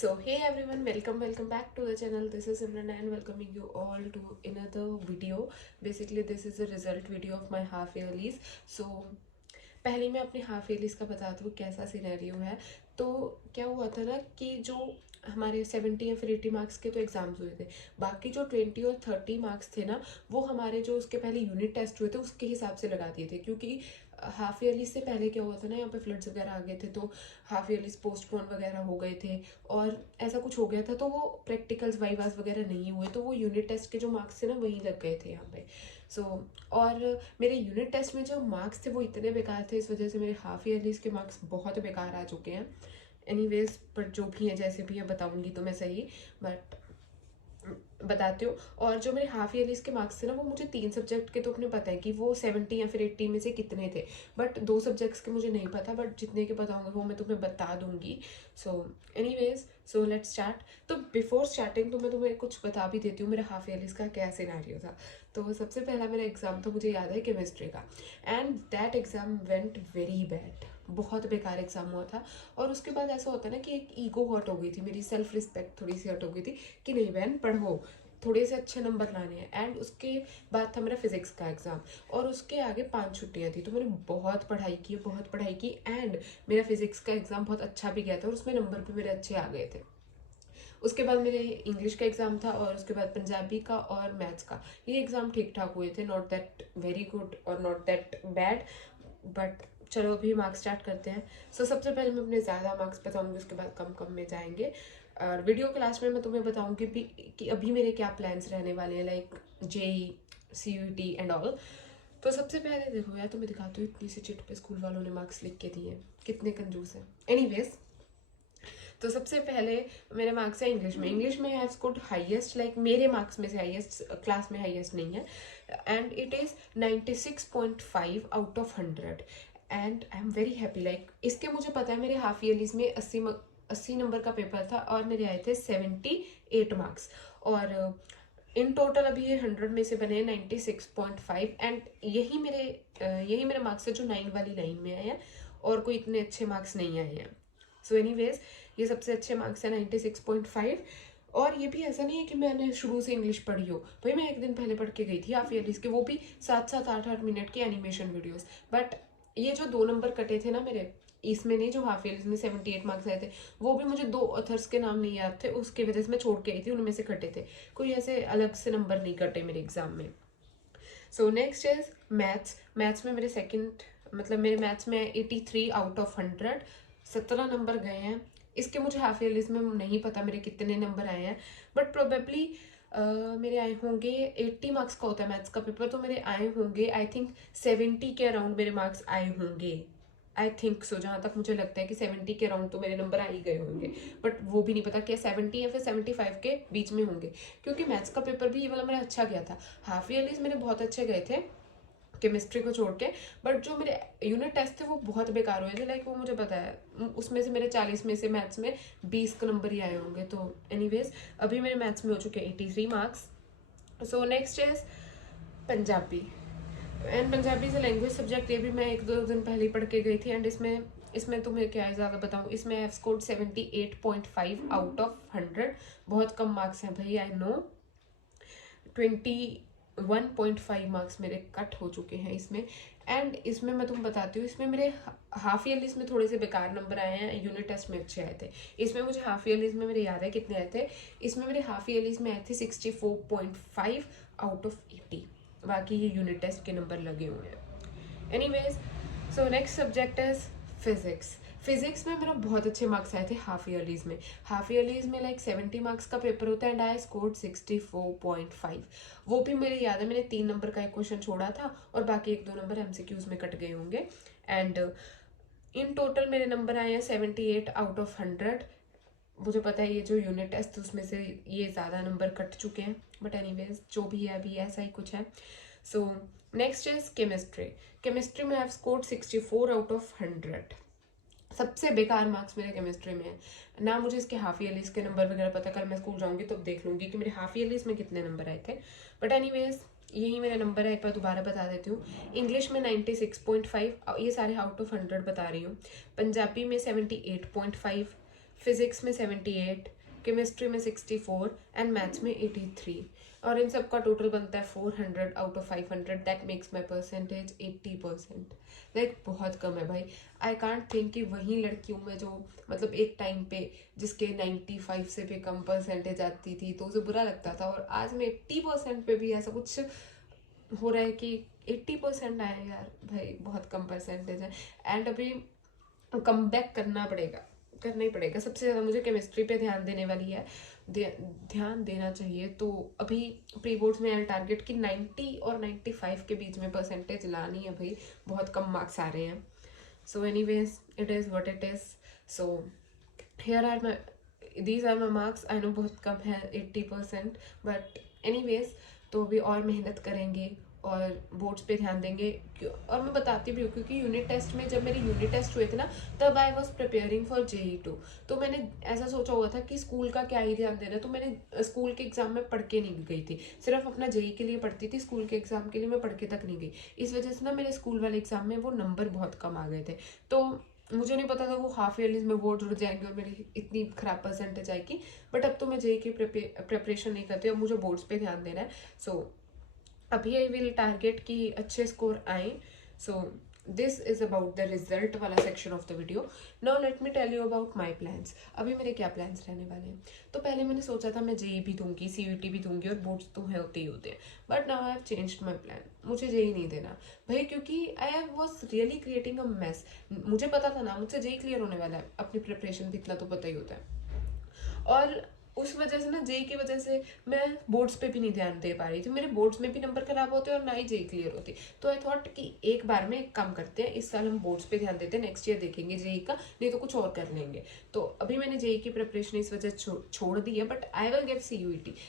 So hey everyone, welcome back to the channel. This is Simran and welcoming you all to another video. Basically this is a result video of my half yearlies. So पहले मैं अपने half ईयरलीज का बता दूँ कैसा scenario है। तो क्या हुआ था ना कि जो हमारे 70 या फिर 80 मार्क्स के तो एग्जाम्स हुए थे, बाकी जो 20 और 30 मार्क्स थे ना वो हमारे जो उसके पहले यूनिट टेस्ट हुए थे उसके हिसाब से लगा दिए थे। क्योंकि हाफ ईयरली से पहले क्या हुआ था ना, यहाँ पे फ्लड्स वगैरह आ गए थे तो हाफ ईयरलीज पोस्टपोन वगैरह हो गए थे और ऐसा कुछ हो गया था, तो वो प्रैक्टिकल्स वाइवास वगैरह नहीं हुए, तो वो यूनिट टेस्ट के जो मार्क्स थे ना वही लग गए थे यहाँ पे। और मेरे यूनिट टेस्ट में जो मार्क्स थे वो इतने बेकार थे, इस वजह से मेरे हाफ ईयरलीज के मार्क्स बहुत बेकार आ चुके हैं। एनीवेज, पर जो भी है जैसे भी है बताऊंगी तो मैं सही, बट बताती हूँ। और जो मेरे हाफ ईयरलीज के मार्क्स थे ना वो मुझे 3 सब्जेक्ट के तो अपने पता है कि वो 70 या फिर 80 में से कितने थे, बट 2 सब्जेक्ट्स के मुझे नहीं पता, बट जितने के पता होंगे वो मैं तुम्हें बता दूंगी। So anyways, so let's start. तो बिफोर स्टार्टिंग तो मैं तुम्हें कुछ बता भी देती हूँ मेरे हाफ ईयरलीज का क्या सिनेरियो था। तो सबसे पहला मेरा एग्जाम था, मुझे याद है, केमिस्ट्री का, and that exam went very bad. बहुत बेकार एग्जाम हुआ था। और उसके बाद ऐसा होता है ना कि एक ईगो हर्ट हो गई थी, मेरी सेल्फ रिस्पेक्ट थोड़ी सी हर्ट हो गई थी कि नहीं बहन पढ़ो, थोड़े से अच्छे नंबर लाने हैं। एंड उसके बाद था मेरा फिजिक्स का एग्जाम और उसके आगे 5 छुट्टियां थी, तो मैंने बहुत पढ़ाई की एंड मेरा फिजिक्स का एग्जाम बहुत अच्छा भी गया था और उसमें नंबर भी मेरे अच्छे आ गए थे। उसके बाद मेरे इंग्लिश का एग्जाम था और उसके बाद पंजाबी का और मैथ्स का। ये एग्जाम ठीक ठाक हुए थे, नॉट दैट वेरी गुड और नॉट दैट बैड, बट चलो अभी मार्क्स स्टार्ट करते हैं। सबसे पहले मैं अपने ज़्यादा मार्क्स बताऊंगी, उसके बाद कम कम में जाएंगे। और वीडियो क्लास में मैं तुम्हें बताऊंगी भी कि अभी मेरे क्या प्लान्स रहने वाले हैं, like JEE, CUET and all. तो सबसे पहले देखो यार, तुम्हें दिखाती हूँ इतनी सी चिट पे स्कूल वालों ने मार्क्स लिख के दिए, कितने कंजूस हैं। एनीवेज, तो सबसे पहले मेरे मार्क्स है इंग्लिश में हैव स्कोर्ड हाईएस्ट, लाइक मेरे मार्क्स में से हाईएस्ट, क्लास में हाईएस्ट नहीं है, and it is 96.5 out of 100 and I am very happy. Like इसके मुझे पता है मेरे हाफ ईयरलीज में 80 नंबर का पेपर था और मेरे आए थे 78 मार्क्स। और इन टोटल अभी ये 100 में से बने 96.5 एंड यही मेरे मार्क्स है जो 9 वाली लाइन में आए हैं, और कोई इतने अच्छे मार्क्स नहीं आए हैं। सो एनीवेज, ये सबसे अच्छे मार्क्स है 96.5। और ये भी ऐसा नहीं है कि मैंने शुरू से इंग्लिश पढ़ी हो, भाई मैं एक दिन पहले पढ़ के गई थी हाफ ईयरलीज के, वो भी 7-7 8-8 मिनट की एनिमेशन वीडियोस। बट ये जो 2 नंबर कटे थे ना मेरे, इसमें नहीं, जो हाफ ईयरलीज में 78 मार्क्स आए थे, वो भी मुझे 2 ऑथर्स के नाम नहीं याद थे, उसकी वजह से मैं छोड़ के आई थी, उनमें से कटे थे, कोई ऐसे अलग से नंबर नहीं कटे मेरे एग्जाम में। सो नेक्स्ट इज मैथ्स में मेरे सेकंड, मतलब मेरे मैथ्स में 83 आउट ऑफ 100, 17 नंबर गए हैं। इसके मुझे हाफ ईयरलीज में नहीं पता मेरे कितने नंबर आए हैं, बट प्रोबेबली मेरे आए होंगे, 80 मार्क्स का होता है मैथ्स का पेपर, तो मेरे आए होंगे आई थिंक 70 के अराउंड मेरे मार्क्स आए होंगे। आई थिंक सो, जहाँ तक मुझे लगता है कि 70 के अराउंड तो मेरे नंबर आ ही गए होंगे, बट वो भी नहीं पता कि 70 या फिर 75 के बीच में होंगे, क्योंकि मैथ्स का पेपर भी ये वाला मेरा अच्छा गया था। हाफ ईयरलीज मेरे बहुत अच्छे गए थे केमिस्ट्री को छोड़ के, बट जो मेरे यूनिट टेस्ट थे वो बहुत बेकार हुए थे, लाइक वो मुझे पता है उसमें से मेरे 40 में से मैथ्स में 20 का नंबर ही आए होंगे। तो एनीवेज, अभी मेरे मैथ्स में हो चुके 83 marks. So next is Punjabi, and Punjabi is language subject, ये भी मैं 1-2 दिन पहले ही पढ़ के गई थी। एंड इसमें तुम्हें क्या है ज़्यादा बताऊँ, इसमें I have scored 78.5 out of 100। बहुत कम मार्क्स हैं भाई, आई नो। 21.5 मार्क्स मेरे कट हो चुके हैं इसमें। एंड इसमें मैं तुम्हें बताती हूँ, इसमें मेरे हाफ ईयरलीज में थोड़े से बेकार नंबर आए हैं, यूनिट टेस्ट में अच्छे आए थे। इसमें मुझे हाफ ईयरलीज में मेरे याद है कितने आए थे, इसमें मेरे हाफ ईयरलीज में आए थे 64.5 आउट ऑफ 80, बाकी ये यूनिट टेस्ट के नंबर लगे हुए हैं। Anyways, so next subject is physics में मेरा बहुत अच्छे मार्क्स आए थे हाफ ईयरलीज में लाइक 70 मार्क्स का पेपर होता है एंड आई स्कोर्ड 64.5। वो भी मेरे याद है, मैंने 3 नंबर का एक क्वेश्चन छोड़ा था और बाकी 1-2 नंबर MCQs में कट गए होंगे। एंड इन टोटल मेरे नंबर आए हैं 78 आउट ऑफ 100। मुझे पता है ये जो यूनिट टेस्ट उसमें से ये ज़्यादा नंबर कट चुके हैं, बट एनीवेज जो भी है अभी ऐसा ही कुछ है। सो नेक्स्ट इज केमिस्ट्री में I have scored 64 out of 100। सबसे बेकार मार्क्स मेरे केमिस्ट्री में है ना, मुझे इसके हाफ ईयरलीज के नंबर वगैरह पता, कल मैं स्कूल जाऊंगी तो देख लूंगी कि मेरे हाफ ईयरलीज में कितने नंबर आए थे, बट एनीवेज यही मेरा नंबर है, एक बार दोबारा बता देती हूँ। इंग्लिश में 96.5, ये सारे आउट ऑफ 100 बता रही हूँ। पंजाबी में 78.5, फिजिक्स में 78, केमिस्ट्री में 64 एंड मैथ्स में 83, और इन सब का टोटल बनता है 400 out of 500। That makes my percentage 80%। Like बहुत कम है भाई। आई कांट थिंक कि वही लड़की हूँ मैं जो मतलब एक टाइम पे जिसके 95 से भी कम परसेंटेज आती थी तो उसे बुरा लगता था, और आज मैं 80% पे भी ऐसा कुछ हो रहा है कि 80% आए यार भाई, बहुत कम परसेंटेज है। एंड अभी कम बैक करना ही पड़ेगा। सबसे ज़्यादा मुझे केमिस्ट्री पे ध्यान देने वाली है, ध्यान देना चाहिए। तो अभी प्री बोर्ड्स में टारगेट की 90 और 95 के बीच में परसेंटेज लानी है भाई, बहुत कम मार्क्स आ रहे हैं। So anyways it is what it is. So here are my these are my marks. I know बहुत कम है 80%, बट एनीवेज तो अभी और मेहनत करेंगे और बोर्ड्स पे ध्यान देंगे। और मैं बताती भी हूँ क्योंकि यूनिट टेस्ट में जब मेरे यूनिट टेस्ट हुए थे ना, तब I was preparing for JE2। तो मैंने ऐसा सोचा हुआ था कि स्कूल का क्या ही ध्यान देना, तो मैंने स्कूल के एग्जाम में पढ़ के नहीं गई थी, सिर्फ अपना JE के लिए पढ़ती थी। स्कूल के एग्जाम के लिए मैं पढ़ के तक नहीं गई। इस वजह से ना मेरे स्कूल वाले एग्जाम में वो नंबर बहुत कम आ गए थे। तो मुझे नहीं पता था वो हाफ ईयरलीज में बोर्ड जुड़ जाएंगे और मेरी इतनी खराब परसेंटेज आएगी। बट अब तो मैं JE की प्रिपरेशन नहीं करती, अब मुझे बोर्ड्स पे ध्यान देना है। सो अभी आई विल टारगेट कि अच्छे स्कोर आए। So this is about the result वाला section of the video. Now let me tell you about my plans. अभी मेरे क्या प्लान्स रहने वाले हैं। तो पहले मैंने सोचा था मैं JE भी दूंगी, CUT भी दूंगी, और बोर्ड्स तो होते ही होते हैं। But now I have changed my plan. मुझे JE नहीं देना भाई, क्योंकि I was really creating a mess. मुझे पता था ना मुझसे JE क्लियर होने वाला है, अपनी प्रिपरेशन भी इतना तो पता ही होता है। और उस वजह से ना JE की वजह से मैं बोर्ड्स पे भी नहीं ध्यान दे पा रही थी। मेरे बोर्ड्स में भी नंबर खराब होते और ना ही JE क्लियर होती। तो आई थॉट कि एक बार में एक काम करते हैं, इस साल हम बोर्ड्स पे ध्यान देते हैं, नेक्स्ट ईयर देखेंगे JE का, नहीं तो कुछ और कर लेंगे। तो अभी मैंने JE की प्रिपरेशन इस वजह छोड़ दी है। But I will give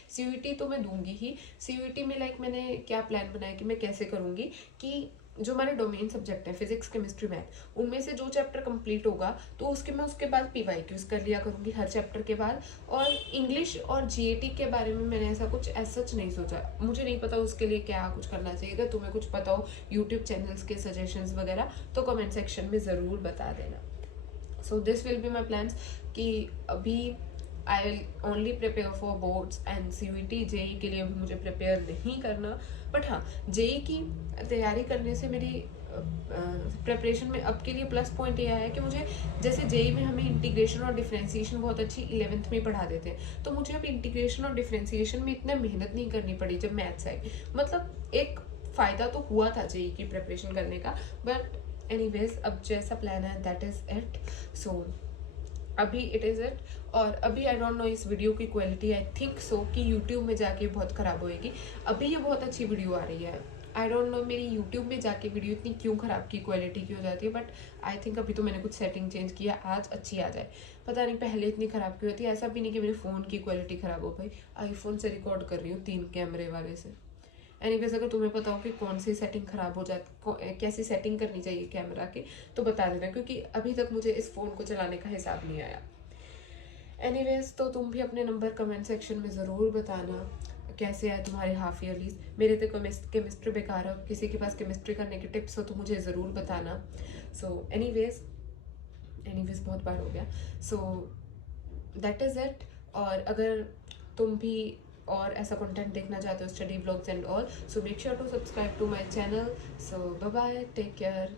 CUT तो मैं दूंगी ही। CUT में लाइक मैंने क्या प्लान बनाया कि मैं कैसे करूँगी कि जो हमारे डोमेन सब्जेक्ट है फिजिक्स केमिस्ट्री मैथ, उनमें से जो चैप्टर कंप्लीट होगा तो उसके मैं उसके बाद PYQs कर लिया करूँगी हर चैप्टर के बाद। और इंग्लिश और GAT के बारे में मैंने ऐसा कुछ सच नहीं सोचा। मुझे नहीं पता उसके लिए क्या कुछ करना चाहिए था। तुम्हें कुछ पता हो यूट्यूब चैनल्स के सजेशंस वगैरह तो कमेंट सेक्शन में ज़रूर बता देना। So this will be my plans कि अभी I will only prepare for boards and CUT। JE के लिए अभी मुझे प्रिपेयर नहीं करना। बट हाँ, JE की तैयारी करने से मेरी प्रिपरेशन में अब के लिए प्लस पॉइंट यह है कि मुझे जैसे JE में हमें इंटीग्रेशन और डिफरेंशिएशन बहुत अच्छी 11th में पढ़ा देते हैं, तो मुझे अब इंटीग्रेशन और डिफरेंशिएशन में इतना मेहनत नहीं करनी पड़ी जब मैथ्स आई। मतलब एक फ़ायदा तो हुआ था JE की प्रिपरेशन करने का। बट एनीवेज अब जैसा प्लान है दैट इज़ इट। सो अभी इट इज़ इट। और अभी आई डोंट नो इस वीडियो की क्वालिटी, आई थिंक सो कि यूट्यूब में जाके बहुत ख़राब होएगी। अभी ये बहुत अच्छी वीडियो आ रही है। आई डोंट नो मेरी यूट्यूब में जाके वीडियो इतनी क्यों ख़राब की क्वालिटी की हो जाती है। बट आई थिंक अभी तो मैंने कुछ सेटिंग चेंज किया, आज अच्छी आ जाए। पता नहीं पहले इतनी ख़राब क्यों होती है। ऐसा भी नहीं कि मेरे फ़ोन की क्वालिटी ख़राब हो भाई, आईफोन से रिकॉर्ड कर रही हूँ 3 कैमरे वाले से। एनीवेज अगर तुम्हें पता हो कि कौन सी सेटिंग ख़राब हो जाती, कैसी सेटिंग करनी चाहिए कैमरा की, तो बता देना, क्योंकि अभी तक मुझे इस फ़ोन को चलाने का हिसाब नहीं आया। एनीवेज तो तुम भी अपने नंबर कमेंट सेक्शन में ज़रूर बताना कैसे आए तुम्हारे हाफ ईयरलीज। मेरे तो केमिस्ट्री बेकार है, किसी के पास केमिस्ट्री करने की टिप्स हो तो मुझे ज़रूर बताना। सो एनीवेज बहुत बार हो गया। So that is it. और अगर तुम भी और ऐसा कंटेंट देखना चाहते हो, study vlogs and all, so make sure to subscribe to my channel. So bye bye, take care.